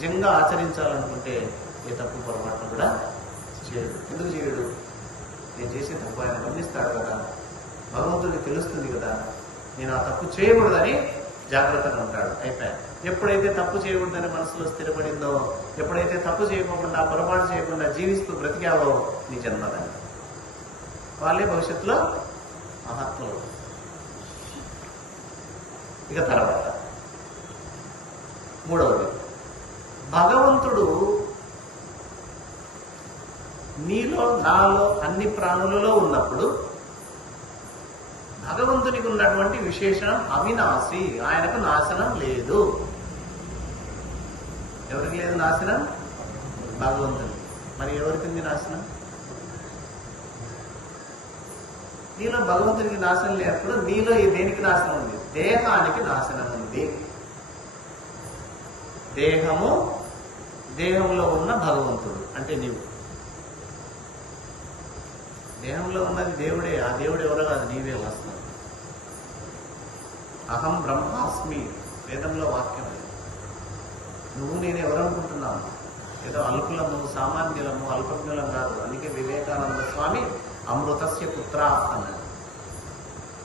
నిజంగా ఆచరించాలనుకుంటే ఏ తప్పు పొరపాటు కూడా చేయడు. ఎందుకు చేయడు? నేను చేసే తప్పు ఆయన గమనిస్తాడు కదా. భగవంతుడికి తెలుస్తుంది కదా నేను ఆ తప్పు చేయకూడదని జాగ్రత్తగా ఉంటాడు. అయిపోయాను ఎప్పుడైతే తప్పు చేయకూడదని మనసులో స్థిరపడిందో ఎప్పుడైతే తప్పు చేయకుండా పొరపాటు చేయకుండా జీవిస్తూ బ్రతికావో నీ జన్మదని. వాళ్ళే భవిష్యత్తులో మహత్వం ఇక తర్వాత. మూడవది. భగవంతుడు నీలో నాలో అన్ని ప్రాణులలో ఉన్నప్పుడు భగవంతునికి ఉన్నటువంటి విశేషణం అవినాశి. ఆయనకు నాశనం లేదు. ఎవరికి లేదు నాశనం? భగవంతుని మరి ఎవరికింది నాశనం? నీలో భగవంతునికి నాశనం లేనప్పుడు నీలో ఈ దేనికి నాశనం ఉంది? దేహానికి నాశనం ఉంది. దేహము దేహంలో ఉన్న భగవంతుడు అంటే నీవు. దేహంలో ఉన్నది దేవుడే ఆ దేవుడు ఎవరో కాదు నీవే వస్తావు. అహం బ్రహ్మాస్మి వేదంలో వాక్యం అది. నువ్వు నేను ఎవరనుకుంటున్నావు ఏదో అల్పులము సామాన్యులము అల్పజ్ఞులం కాదు. అందుకే వివేకానంద స్వామి అమృతస్య పుత్ర అన్నాడు.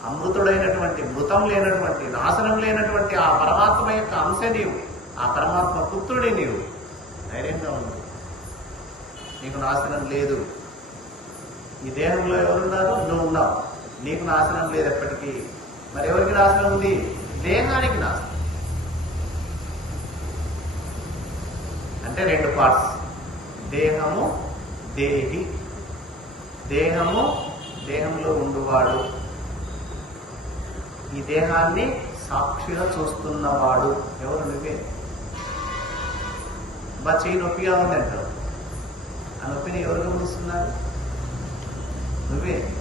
అమృతుడైనటువంటి మృతం లేనటువంటి నాశనం లేనటువంటి ఆ పరమాత్మ యొక్క అంశ నీవు. ఆ పరమాత్మ పుత్రుడే నీవు. ధైర్యంగా ఉంది నీకు నాశనం లేదు. ఈ దేహంలో ఎవరున్నారు? నువ్వు ఉన్నావు. నీకు నాశనం లేదు ఎప్పటికీ. మరి ఎవరికి నాశనం ఉంది? దేహానికి నాశనం అంటే రెండు పార్ట్స్ దేహము దేహి. దేహము దేహంలో ఉండువాడు. ఈ దేహాన్ని సాక్షిగా చూస్తున్నవాడు ఎవరు? నువ్వే. మా చెయ్యి నొప్పిగా ఉంది అంటావు. ఆ నొప్పిని ఎవరు గమనిస్తున్నారు? నువ్వే.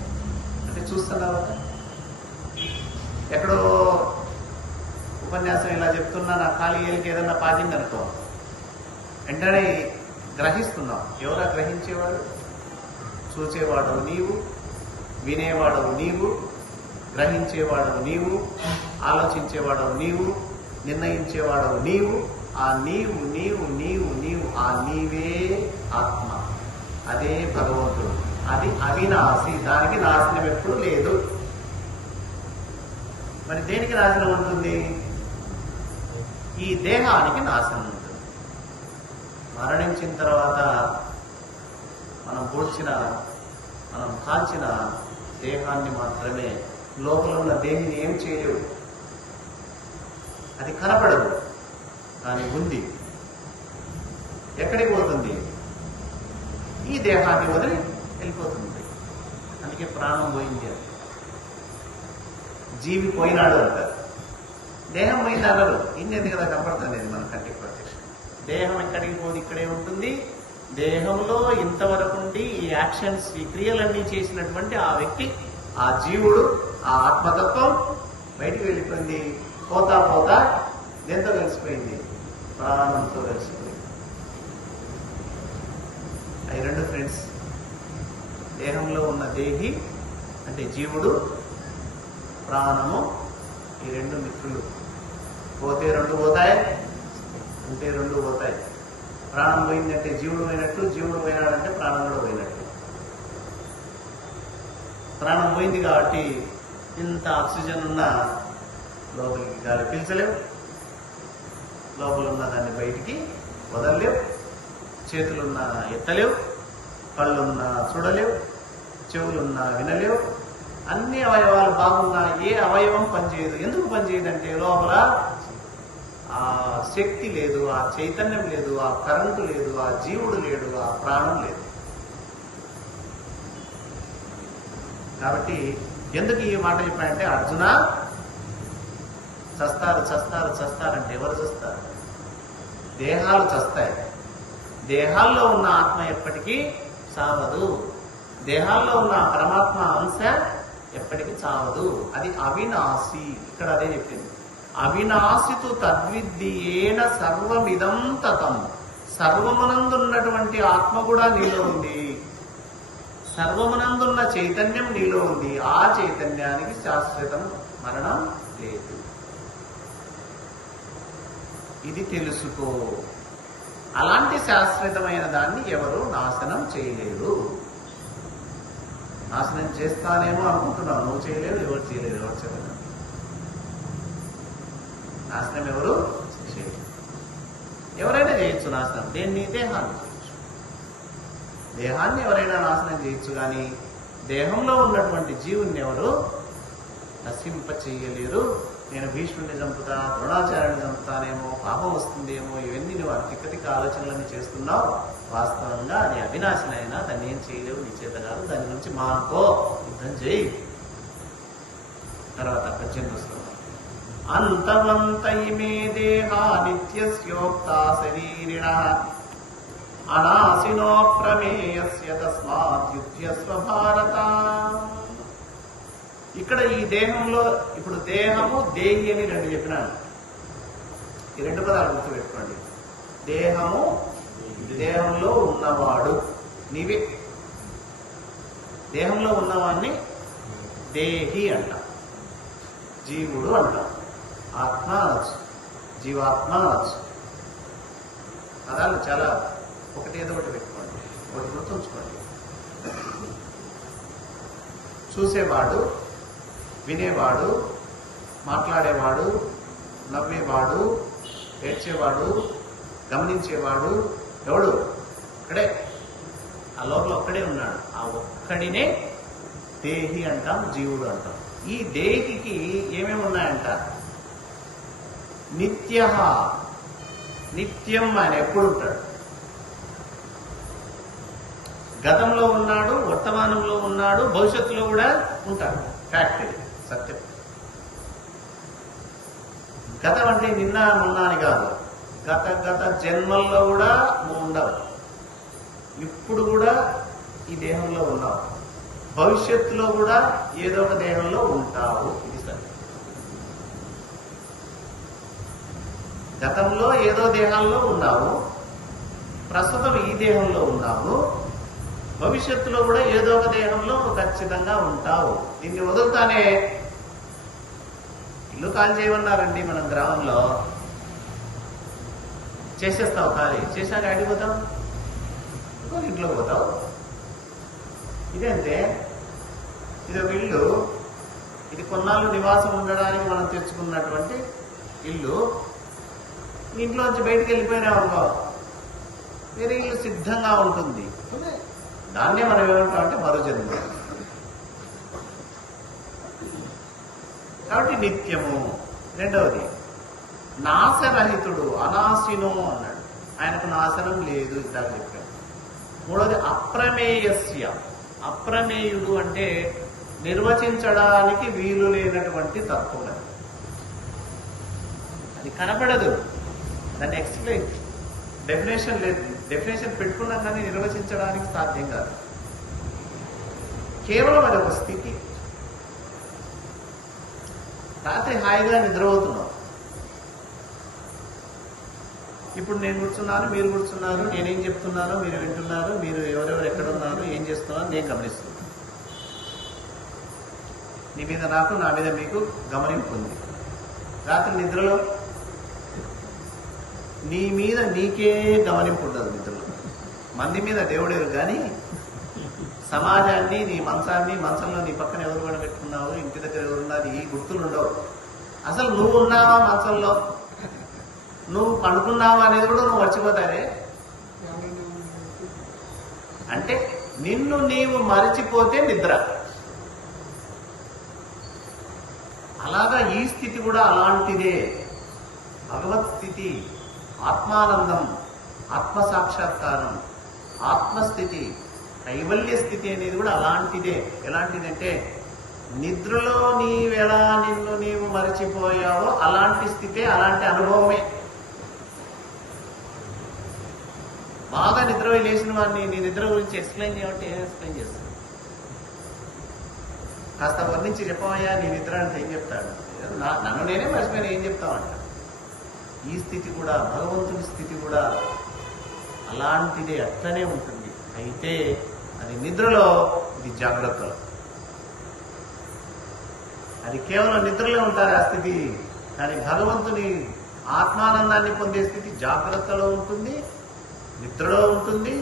అంటే చూస్తున్నావు? ఎక్కడో ఉపన్యాసం ఇలా చెప్తున్నా నా ఖాళీ ఏలికి ఏదన్నా పాటింది అనుకో. వెంటనే గ్రహిస్తున్నావు. ఎవరా గ్రహించేవాడు? చూచేవాడు నీవు వినేవాడవు నీవు గ్రహించేవాడవు నీవు ఆలోచించేవాడవు నీవు నిర్ణయించేవాడవు నీవు ఆ నీవు నీవు నీవు నీవు ఆ నీవే ఆత్మ. అదే భగవంతుడు. అది అవినాశి. దానికి నాశనం ఎప్పుడు లేదు. మరి దేనికి నాశనం ఉంటుంది? ఈ దేహానికి నాశనం ఉంటుంది. మరణించిన తర్వాత మనం పూడ్చిన మనం కాల్చిన దేహాన్ని మాత్రమే లోపల ఉన్న దేహిని ఏం చేయలేవు. అది కనపడదు. కానీ ఉంది. ఎక్కడికి పోతుంది? ఈ దేహాన్ని వదిలి వెళ్ళిపోతుంది. అందుకే ప్రాణం పోయింది అని జీవి పోయినాడు అంటారు. దేహం పోయింది అనరు. ఇన్నెందు కదా కనపడుతుంది అది మన కంటికి ప్రత్యక్షం. దేహం ఎక్కడికి పోదు? ఇక్కడే ఉంటుంది. దేహంలో ఇంతవరకు ఉండి ఈ యాక్షన్స్ ఈ క్రియలన్నీ చేసినటువంటి ఆ వ్యక్తి ఆ జీవుడు ఆ ఆత్మతత్వం బయటికి వెళ్ళిపోయింది. పోతా పోతా ఎంత కలిసిపోయింది. ప్రాణంతో కలిసిపోయింది అవి రెండు ఫ్రెండ్స్ దేహంలో ఉన్న దేహి అంటే జీవుడు ప్రాణము ఈ రెండు మిత్రులు. పోతే రెండు పోతాయి? ఉంటే రెండు పోతాయి. ప్రాణం పోయిందంటే జీవుడు పోయినట్టు జీవుడు పోయినాడంటే ప్రాణం కూడా పోయినట్టు. ప్రాణం పోయింది కాబట్టి ఇంత ఆక్సిజన్ ఉన్న లోపలికి గాలి పీల్చలేవు. లోపల ఉన్న దాన్ని బయటికి వదలలేవు. చేతులున్న ఎత్తలేవు. కళ్ళున్నా చూడలేవు. చెవులున్నా వినలేవు. అన్ని అవయవాలు బాగున్నా ఏ అవయవం పనిచేయదు. ఎందుకు పనిచేయదంటే లోపల ఆ శక్తి లేదు ఆ చైతన్యం లేదు ఆ కరెంటు లేదు ఆ జీవుడు లేడు ఆ ప్రాణం లేదు. కాబట్టి ఎందుకు ఈ మాట చెప్పాడంటే అర్జున చస్తారు చస్తారు చస్తారంటే ఎవరు చస్తారు? దేహాలు చస్తాయి. దేహాల్లో ఉన్న ఆత్మ ఎప్పటికీ చావదు. దేహాల్లో ఉన్న పరమాత్మ అంశ ఎప్పటికీ చావదు. అది అవినాశి. ఇక్కడ అదే చెప్పింది. అవినాశితు తద్విద్ది ఏన సర్వమిదం తతం. సర్వమునందున్నటువంటి ఆత్మ కూడా నీలో ఉంది. సర్వమునందున్న చైతన్యం నీలో ఉంది. ఆ చైతన్యానికి శాశ్వతం మరణం లేదు. ఇది తెలుసుకో. అలాంటి శాశ్వతమైన దాన్ని ఎవరు నాశనం చేయలేరు. నాశనం చేస్తానేమో అనుకుంటున్నావు నువ్వు చేయలేవు ఎవరు చేయలేరు ఎవరు చేయలేదు నాశనం ఎవరు చేయలేరు. ఎవరైనా చేయొచ్చు నాశనం. దేన్ని? దేహాన్ని చేయొచ్చు. దేహాన్ని ఎవరైనా నాశనం చేయొచ్చు కానీ దేహంలో ఉన్నటువంటి జీవుని ఎవరు నశింప చేయలేరు నేను భీష్ముడిని చంపుతా ద్రోణాచార్యుని చంపుతానేమో పాపం వస్తుందేమో ఇవన్నీ నువ్వు తిక్కతిక్క ఆలోచనలన్నీ చేస్తున్నావు. వాస్తవంగా అది అవినాశనైనా దాన్ని ఏం చేయలేవు నీ చేత కాదు. దాని నుంచి మానుకో. యుద్ధం చేయి. తర్వాత పద్దెనిమిది వస్తుంది. అంతవంత దేహా నిత్యోక్త శరీరిణ. అనాశినో ప్రమేయస్య తస్మాత్ యుధ్యస్వ భారత ఇక్కడ ఈ దేహంలో ఇప్పుడు దేహము దేహి అని రెండు చెప్పినాను. ఈ రెండు పదాలు గుర్తుపెట్టుకోండి. దేహము దేహంలో ఉన్నవాడు నీవే. దేహంలో ఉన్నవాడిని దేహి అంట. జీవుడు అంట. ఆత్మ అనొచ్చు. జీవాత్మ అనొచ్చు. పదాలు చాలా ఒకటి ఏదో ఒకటి పెట్టుకోండి. ఒకటి గుర్తుంచుకోండి. చూసేవాడు వినేవాడు మాట్లాడేవాడు నవ్వేవాడు ఏడ్చేవాడు గమనించేవాడు ఎవడు? ఒక్కడే. ఆ లోపల ఒక్కడే ఉన్నాడు. ఆ ఒక్కడినే దేహి అంటాం జీవుడు అంటాం. ఈ దేహికి ఏమేమి ఉన్నాయంట? నిత్య నిత్యం ఆయన ఎప్పుడు ఉంటాడు? గతంలో ఉన్నాడు వర్తమానంలో ఉన్నాడు భవిష్యత్తులో కూడా ఉంటాడు. ఫ్యాక్టరీ సత్యం. గతం అంటే నిన్న మొన్న అని కాదు. గత గత జన్మల్లో కూడా నువ్వు ఉండవు. ఇప్పుడు కూడా ఈ దేహంలో ఉన్నావు. భవిష్యత్తులో కూడా ఏదో ఒక దేహంలో ఉంటావు. ఇది సత్యం. గతంలో ఏదో దేహాల్లో ఉన్నావు. ప్రస్తుతం ఈ దేహంలో ఉన్నావు. భవిష్యత్తులో కూడా ఏదో ఒక దేహంలో ఖచ్చితంగా ఉంటావు. దీన్ని వదులుతానే. ఇల్లు కాల్ చేయమన్నారండి మన గ్రామంలో. చేసేస్తావు ఖాళీ చేశాక ఆడికి పోతావు? ఇంట్లో పోతావు. ఇదంతే ఇది ఒక ఇల్లు. ఇది కొన్నాళ్ళు నివాసం ఉండడానికి మనం తెచ్చుకున్నటువంటి ఇల్లు. ఇంట్లోంచి బయటికి వెళ్ళిపోయినావు అనుకో. వేరే ఇల్లు సిద్ధంగా ఉంటుంది. దాన్నే మనం ఏమంటాం అంటే మరో జన్మ. కాబట్టి నిత్యము. రెండవది నాశరహితుడు అనాశినో అన్నాడు. ఆయనకు నాశనం లేదు ఇందాక చెప్పాడు మూడవది అప్రమేయస్య. అప్రమేయుడు అంటే నిర్వచించడానికి వీలు లేనటువంటి తత్వం. అది. అది కనపడదు. దాన్ని ఎక్స్ప్లెయిన్. డెఫినేషన్ లేదు. డెఫినేషన్ పెట్టుకున్నా కానీ నిర్వచించడానికి సాధ్యం కాదు. కేవలం అది ఒక స్థితి. రాత్రి హాయిగా నిద్రపోతున్నాం. ఇప్పుడు నేను కూర్చున్నాను మీరు కూర్చున్నారు నేనేం చెప్తున్నానో మీరు వింటున్నారు మీరు ఎవరెవరు ఎక్కడ ఉన్నారు ఏం చేస్తున్నారో నేను గమనిస్తున్నాను. నీ మీద నాకు నా మీద మీకు గమనింపు ఉంది. రాత్రి నిద్రలో నీ మీద నీకే గమనింపు ఉండదు మిత్రులు. మంది మీద దేవుడేరు కానీ సమాజాన్ని నీ మంచాన్ని మంచంలో నీ పక్కన ఎవరు కూడా పెట్టుకున్నావు ఇంటి దగ్గర ఎవరు ఉన్నారు ఈ గుర్తులు ఉండవు అసలు నువ్వు ఉన్నావా మంచంలో? నువ్వు పండుకున్నావా అనేది కూడా నువ్వు మర్చిపోతారే అంటే నిన్ను నీవు మరిచిపోతే నిద్ర. అలాగా ఈ స్థితి కూడా అలాంటిదే. భగవత్ స్థితి. ఆత్మానందం ఆత్మ సాక్షాత్కారం ఆత్మస్థితి కైవల్య స్థితి అనేది కూడా అలాంటిదే. ఎలాంటిదంటే నిద్రలో నీవెలా నిన్ను నీవు మరచిపోయావో అలాంటి స్థితే అలాంటి అనుభవమే. బాగా నిద్ర లేచిన వాడిని నీ నిద్ర గురించి ఎక్స్ప్లెయిన్ చేయమంటే ఏం ఎక్స్ప్లెయిన్ చేస్తాను కాస్త వర్ణించి చెప్పమయ్యా నీ నిద్ర అంటే ఏం చెప్తాడు? నా- నన్ను నేనే మర్చిపోయిన ఏం చెప్తామంట ఈ స్థితి కూడా భగవంతుని స్థితి కూడా అలాంటిదే అట్లనే ఉంటుంది. అయితే అది నిద్రలో ఇది జాగ్రత్తలో అది కేవలం నిద్రలో ఉంటారు ఆ స్థితి కానీ భగవంతుని ఆత్మానందాన్ని పొందే స్థితి జాగ్రత్తలో ఉంటుంది నిద్రలో ఉంటుంది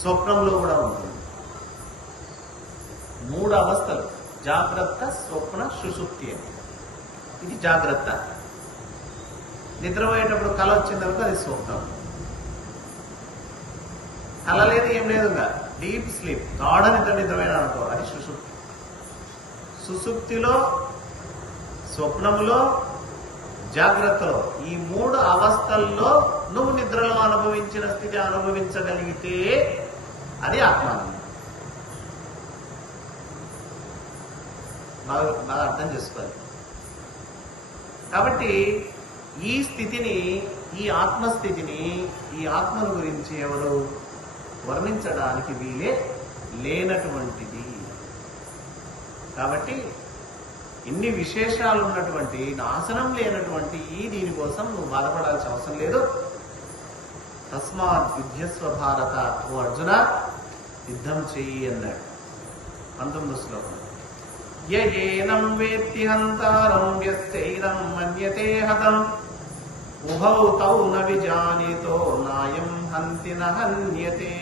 స్వప్నంలో కూడా ఉంటుంది. మూడు అవస్థలు జాగ్రత్త స్వప్న సుషుప్తి అని. ఇది జాగ్రత్త. నిద్రపోయేటప్పుడు కళ వచ్చిందనుకో అది స్వప్నం కళ లేదు ఏం లేదు డీప్ స్లీప్. గాఢ నిద్ర నిద్రపోయినా అనుకో అది సుషుప్తి సుషుప్తిలో స్వప్నంలో జాగ్రత్తలో ఈ మూడు అవస్థల్లో నువ్వు నిద్రలో అనుభవించిన స్థితి అనుభవించగలిగితే అది ఆత్మానందం. బాగా బాగా అర్థం చేసుకోవాలి. కాబట్టి ఈ స్థితిని ఈ ఆత్మస్థితిని ఈ ఆత్మను గురించి ఎవరు వర్ణించడానికి వీలే లేనటువంటిది. కాబట్టి ఇన్ని విశేషాలు ఉన్నటువంటి నాశనం లేనటువంటి ఈ దీనికోసం నువ్వు బాధపడాల్సిన అవసరం లేదు. తస్మాత్ యుద్ధస్వ భారత ఓ అర్జున యుద్ధం చెయ్యి అన్నాడు. పంతొమ్మిది శ్లోకం. ఏనం వేత్తి హంతారం వ్యస్తైరం మన్యతే హతం. ఉభౌ తౌ న నాయం హంతి నహన్యతే.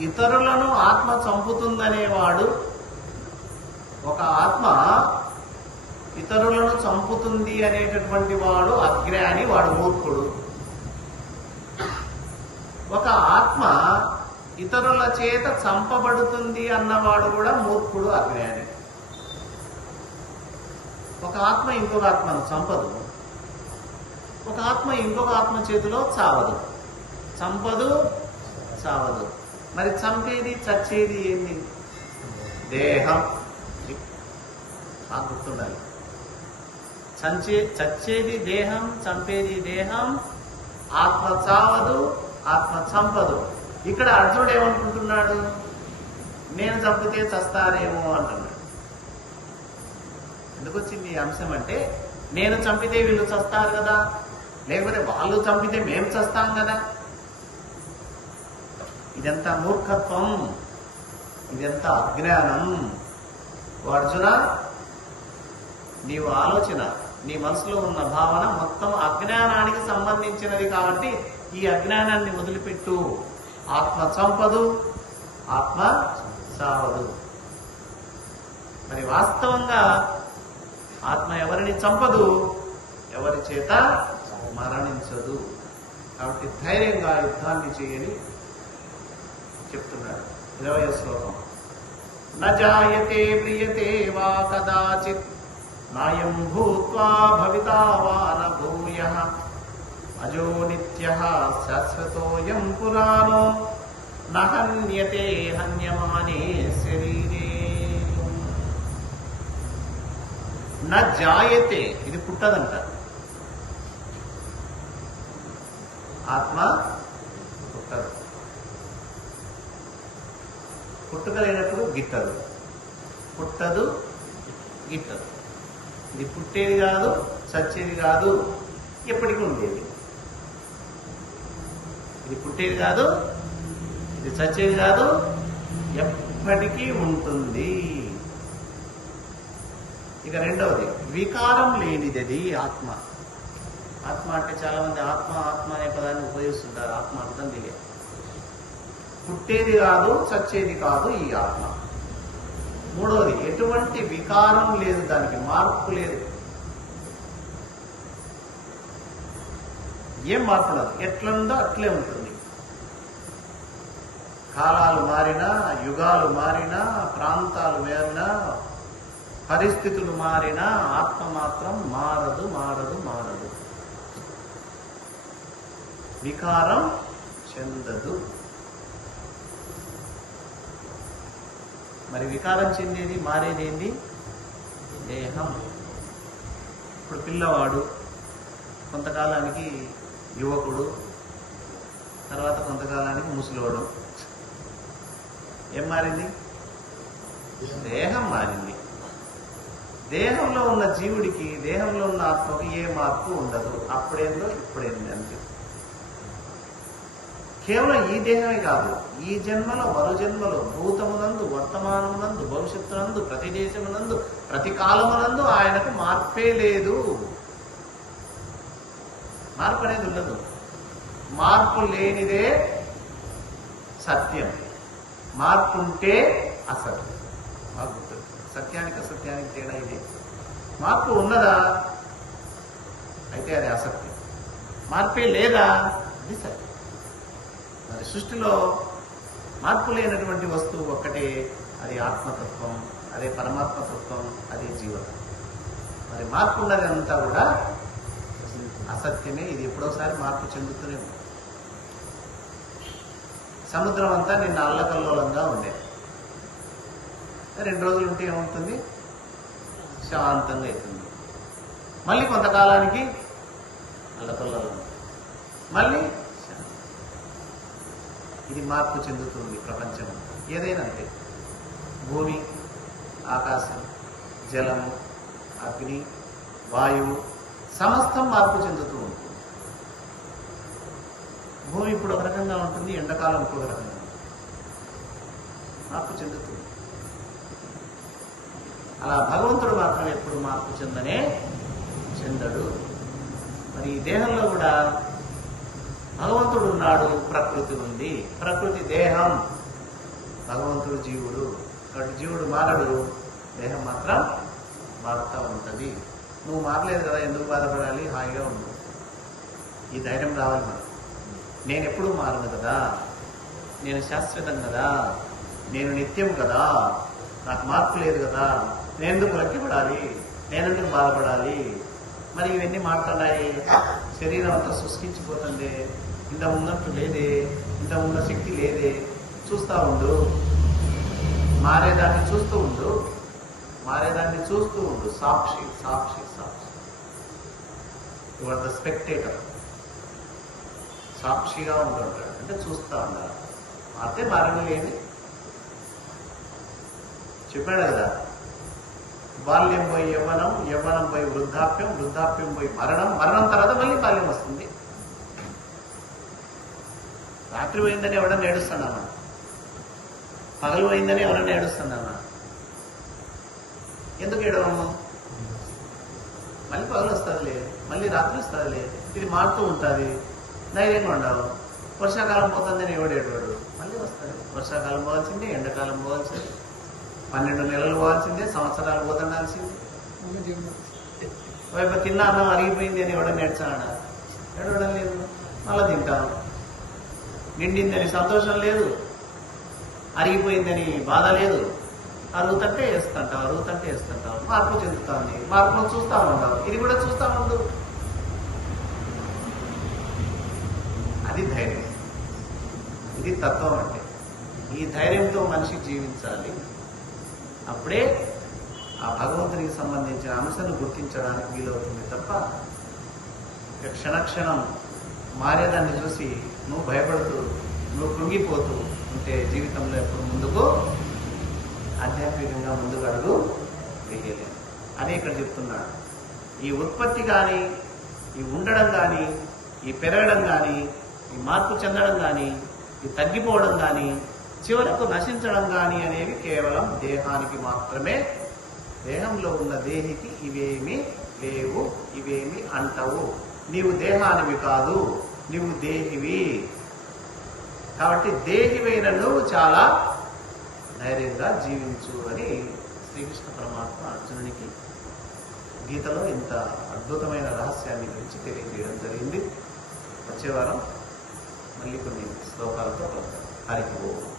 ఇతరులను ఆత్మ చంపుతుందనేవాడు ఒక ఆత్మ ఇతరులను చంపుతుంది అనేటటువంటి వాడు అజ్ఞాని వాడు మూర్ఖుడు. ఒక ఆత్మ ఇతరుల చేత చంపబడుతుంది అన్నవాడు కూడా మూర్ఖుడు అజ్ఞాని ఒక ఆత్మ ఇంకొక ఆత్మను చంపదు. ఒక ఆత్మ ఇంకొక ఆత్మ చేతిలో చావదు. చంపదు చావదు. మరి చంపేది చచ్చేది ఏంది? దేహం. నాకు గుర్తుండాలి. చంచే చచ్చేది దేహం చంపేది దేహం. ఆత్మ చావదు ఆత్మ చంపదు. ఇక్కడ అర్జునుడు ఏమనుకుంటున్నాడు? నేను చంపితే చస్తారేమో అంటున్నాడు. ఎందుకు వచ్చింది ఈ అంశం అంటే నేను చంపితే వీళ్ళు చస్తారు కదా? లేకపోతే వాళ్ళు చంపితే మేము చస్తాం కదా? ఇదంతా మూర్ఖత్వం? ఇదంతా అజ్ఞానం? అర్జున నీవు ఆలోచన నీ మనసులో ఉన్న భావన మొత్తం అజ్ఞానానికి సంబంధించినది కాబట్టి ఈ అజ్ఞానాన్ని వదిలిపెట్టు. ఆత్మ చంపదు ఆత్మ చావదు. మరి వాస్తవంగా ఆత్మ ఎవరిని చంపదు? ఎవరి చేత మరణించదు. కాబట్టి ధైర్యంగా యుద్ధాన్ని చేయని చెప్తున్నాడు ఇరవై శ్లోకం. నాయతే ప్రియతే వా కదాచిత్ నాయం భూత్వా భవితా వా అజో నిత్య శాశ్వతోయం పురాణో నహన్యతే హన్యమానే శరీరే న జాయతే ఇది పుట్టదంట। ఆత్మ పుట్టదు। పుట్టుకలేనప్పుడు గిట్టదు। పుట్టదు గిట్టదు। ఇది పుట్టేది కాదు చచ్చేది కాదు ఎప్పటికీ ఉండేది. ఇది పుట్టేది కాదు ఇది చచ్చేది కాదు ఎప్పటికీ ఉంటుంది. ఇక రెండవది వికారం లేనిది ఆత్మ. ఆత్మ అంటే చాలా మంది ఆత్మ ఆత్మ అనే పదాన్ని ఉపయోగిస్తుంటారు. ఆత్మ అర్థం తెలియదు. పుట్టేది కాదు చచ్చేది కాదు ఈ ఆత్మ. మూడవది ఎటువంటి వికారం లేదు దానికి మార్పు లేదు. ఏం మార్పు లేదు ఎట్లుందో అట్లే ఉంటుంది. కాలాలు మారినా యుగాలు మారినా ప్రాంతాలు మారినా పరిస్థితులు మారినా ఆత్మ మాత్రం మారదు మారదు మారదు. వికారం చెందదు. మరి వికారం చెందేది మారేదేంది? దేహం. ఇప్పుడు పిల్లవాడు కొంతకాలానికి యువకుడు తర్వాత కొంతకాలానికి ముసలివాడు ఏం మారింది? దేహం మారింది. దేహంలో ఉన్న జీవుడికి దేహంలో ఉన్న ఆత్మకి ఏ మార్పు ఉండదు. అప్పుడేందో ఇప్పుడేంది అంతే కేవలం ఈ దేహమే కాదు ఈ జన్మలో మరో జన్మలో భూతమునందు వర్తమానమునందు భవిష్యత్తునందు ప్రతి దేశమునందు ప్రతి కాలమునందు ఆయనకు మార్పే లేదు. మార్పు అనేది ఉండదు. మార్పు లేనిదే సత్యం. మార్పు ఉంటే అసత్యం. బాగా గుర్తు. సత్యానికి అసత్యానికి తేడా ఇదే. మార్పు ఉన్నదా? అయితే అది అసత్యం. మార్పే లేదా? అది సత్యం. మరి సృష్టిలో మార్పు లేనటువంటి వస్తువు ఒక్కటే అది ఆత్మతత్వం అదే పరమాత్మతత్వం అదే జీవతం మరి మార్పు ఉన్నది అంతా కూడా అసత్యమే. ఇది ఎప్పుడోసారి మార్పు చెందుతూనే ఉంది. సముద్రం అంతా నిన్న అల్లకల్లోలంగా ఉండేది రెండు రోజులు ఉంటే ఏమవుతుంది? శాంతంగా అవుతుంది మళ్ళీ కొంతకాలానికి అల్లకల్లోలం మళ్ళీ ఇది మార్పు చెందుతుంది ప్రపంచం. ఏదైనా అంతే భూమి ఆకాశం జలము అగ్ని వాయువు సమస్తం మార్పు చెందుతూ ఉంటుంది భూమి ఇప్పుడు ఒక రకంగా ఉంటుంది ఎండాకాలం ఇంకొక రకంగా మార్పు చెందుతుంది అలా భగవంతుడు మాత్రం ఎప్పుడు మార్పు చెందనే చెందడు. మరి ఈ దేహంలో కూడా భగవంతుడు ఉన్నాడు ప్రకృతి ఉంది. ప్రకృతి దేహం. భగవంతుడు జీవుడు. కాబట్టి జీవుడు మారడు. దేహం మాత్రం మారుతూ ఉంటుంది. నువ్వు మారలేదు కదా ఎందుకు బాధపడాలి? హాయిగా ఉండు. ఈ ధైర్యం రావాలి మనం నేను ఎప్పుడూ మారను కదా. నేను శాశ్వతం కదా. నేను నిత్యం కదా. నాకు మార్పు లేదు కదా. నేను ఎందుకు లక్ష్యపడాలి? నేను ఎందుకు బాధపడాలి? మరి ఇవన్నీ మాట్లాడాయి శరీరం అంతా శుష్కించిపోతుంది. ఇంత ఉన్నట్టు లేదే. ఇంత ఉన్న శక్తి లేదే. చూస్తూ ఉండు. మారేదాన్ని చూస్తూ ఉండు. మారేదాన్ని చూస్తూ ఉండు. సాక్షి సాక్షి. సాక్షి యువర్ ద స్పెక్టేటర్ సాక్షిగా ఉంటుంటాడు అంటే చూస్తా ఉన్నారు. మారితే మరణం లేదు చెప్పాడు కదా. బాల్యం పోయి యవ్వనం యవ్వనం పోయి వృద్ధాప్యం వృద్ధాప్యం పోయి మరణం మరణం తర్వాత మళ్ళీ బాల్యం వస్తుంది. రాత్రి పోయిందని ఎవడన్నా ఏడుస్తున్నామా పగలు పోయిందని ఎవరన్నా ఏడుస్తున్నామా ఎందుకు ఏడవము? మళ్ళీ పగలు వస్తుందిలే మళ్ళీ రాత్రి వస్తుందిలే ఇది మారుతూ ఉంటుంది ధైర్యంగా ఉండవు వర్షాకాలం పోతుందని ఎవడు ఏడవాడు. మళ్ళీ వస్తుంది వర్షాకాలం పోవాల్సిందే ఎండాకాలం పోవాల్సిందే పన్నెండు నెలలు పోవాల్సిందే సంవత్సరాలు పోతుండాల్సిందే. వైపు తిన్న అన్నం అరిగిపోయింది అని ఎవడన్నా నేర్చాడా ఏడవడం లేదు. మళ్ళీ తింటాను నిండిందని సంతోషం లేదు. అరిగిపోయిందని బాధ లేదు. అరుగుతుంటే వేస్తుంటావు అరుగుతుంటే వేస్తుంటావు. మార్పు చెందుతా ఉంది మార్పును చూస్తా ఉంటావు ఇది కూడా చూస్తా ఉండు. అది ధైర్యం. ఇది తత్వం అంటే. ఈ ధైర్యంతో మనిషి జీవించాలి. అప్పుడే ఆ భగవంతునికి సంబంధించిన అంశాన్ని గుర్తించడానికి వీలవుతుంది తప్ప క్షణక్షణం మారేదాన్ని చూసి నువ్వు భయపడుతూ నువ్వు కృంగిపోతూ ఉంటే జీవితంలో ఎప్పుడు ముందుకు ఆధ్యాత్మికంగా ముందుకు అడుగు వేయలేము అని ఇక్కడ చెప్తున్నాడు. ఈ ఉత్పత్తి కానీ ఈ ఉండడం కానీ ఈ పెరగడం కానీ ఈ మార్పు చెందడం కానీ ఈ తగ్గిపోవడం కానీ చివరకు నశించడం కానీ అనేవి కేవలం దేహానికి మాత్రమే. దేహంలో ఉన్న దేహికి ఇవేమి లేవు ఇవేమి అంటవు. నీవు దేహానివి కాదు నీవు దేహివి. కాబట్టి దేహివైన నువ్వు చాలా ధైర్యంగా జీవించు అని శ్రీకృష్ణ పరమాత్మ అర్జునునికి గీతలో ఇంత అద్భుతమైన రహస్యాన్ని గురించి తెలియజేయడం జరిగింది. వచ్చే వారం మళ్ళీ కొన్ని శ్లోకాలతో కలుద్దాం. హరికి ఓం.